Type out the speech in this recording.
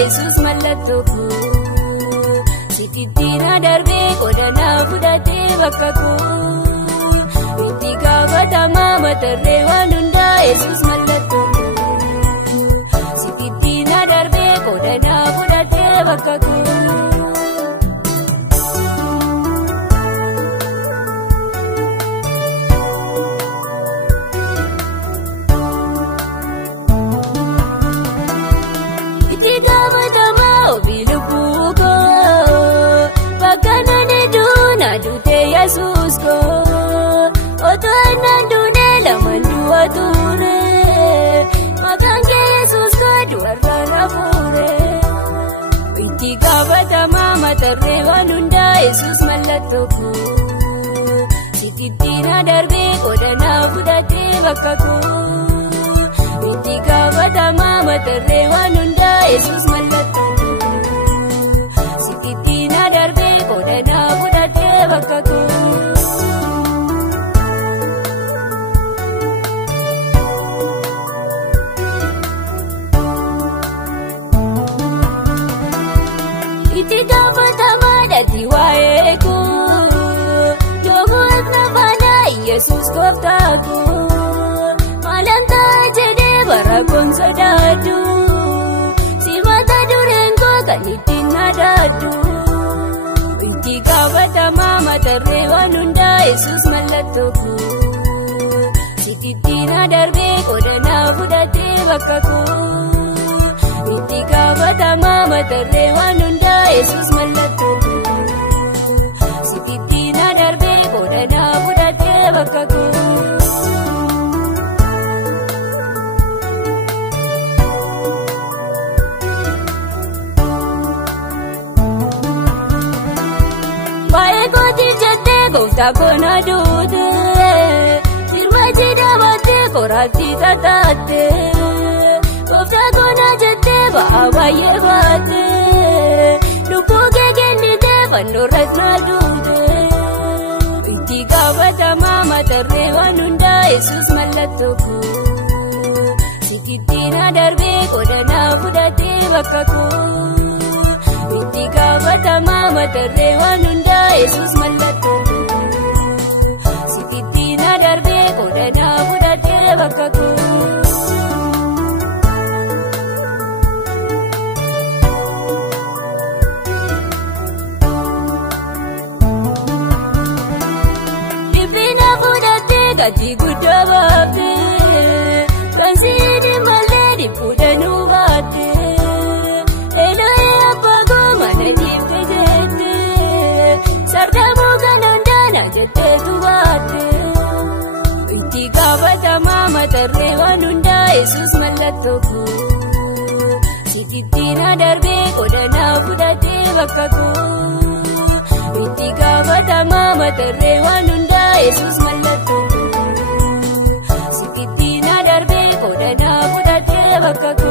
Yesus mallattoo koo sikitti na darbee qodanaa fudhatee bakka koo itti gaafatamaa matarree waan hundaa Yesus mallattoo koo sikitti na darbee qodanaa fudhatee bakka koo. Yesus ko otoon nanduune lamaan du'a ture maqaan kee Yesus ko du'arraan hafuure itti gaafatamaa matarree waan hundaa Yesus mallattoo koo sikitti na darbee qodanaa fudhatee bakka koo itti gaafatamaa matarree waan hundaa Yesus mallattoo koo sikitti na darbee qodanaa fudhatee bakka koo. Itti gaafatamaa dhati waa'ee koo yoomuu akka faanaa Yesus gooftaa koo maalaan ta'a jedhee bara koon sodaadhu si mata dureen koo kan ittiin nadaadhu itti gaafatamaa matarree waan hundaa Yesus mallattoo koo sikitti na darbee qodanaa fudhatee bakka koo itti gaafatamaa matarree waan hundaa Yesus mallattoo koo sikitti na darbee qodanaa fudhatee bakka koo. Waa'ee kootiif jettee gooftaa koona duute sirma cidhaa baattee qoraattii tataate gooftaa koona jettee ba'aa baay'ee baatte lubbuu kee kennitee fannoorras na duute itti gaafatamaa matarree waan hundaa Yesus mallattoo koo sikitti na darbee qodanaa fudhatee bakka koo itti gaafatamaa matarree waan hundaa Yesus mallattoo koo sikitti na darbee qodanaa fudhatee bakka koo. Gati guddaa baaftee kan siini malee dhiibbuudhanuu baattee Elooyee abbaa koo mana dhiibte jettee sardaamuu kan hundaana jetteetu baattee itti gaafatamaa matarree waan hundaa Yesus mallattoo koo sikitti na darbee qodanaa fudhatee bakka koo itti gaafatamaa matarree waan hundaa Yesus mallattoo koo sikitti na darbee qodanaa fudhatee bakka koo.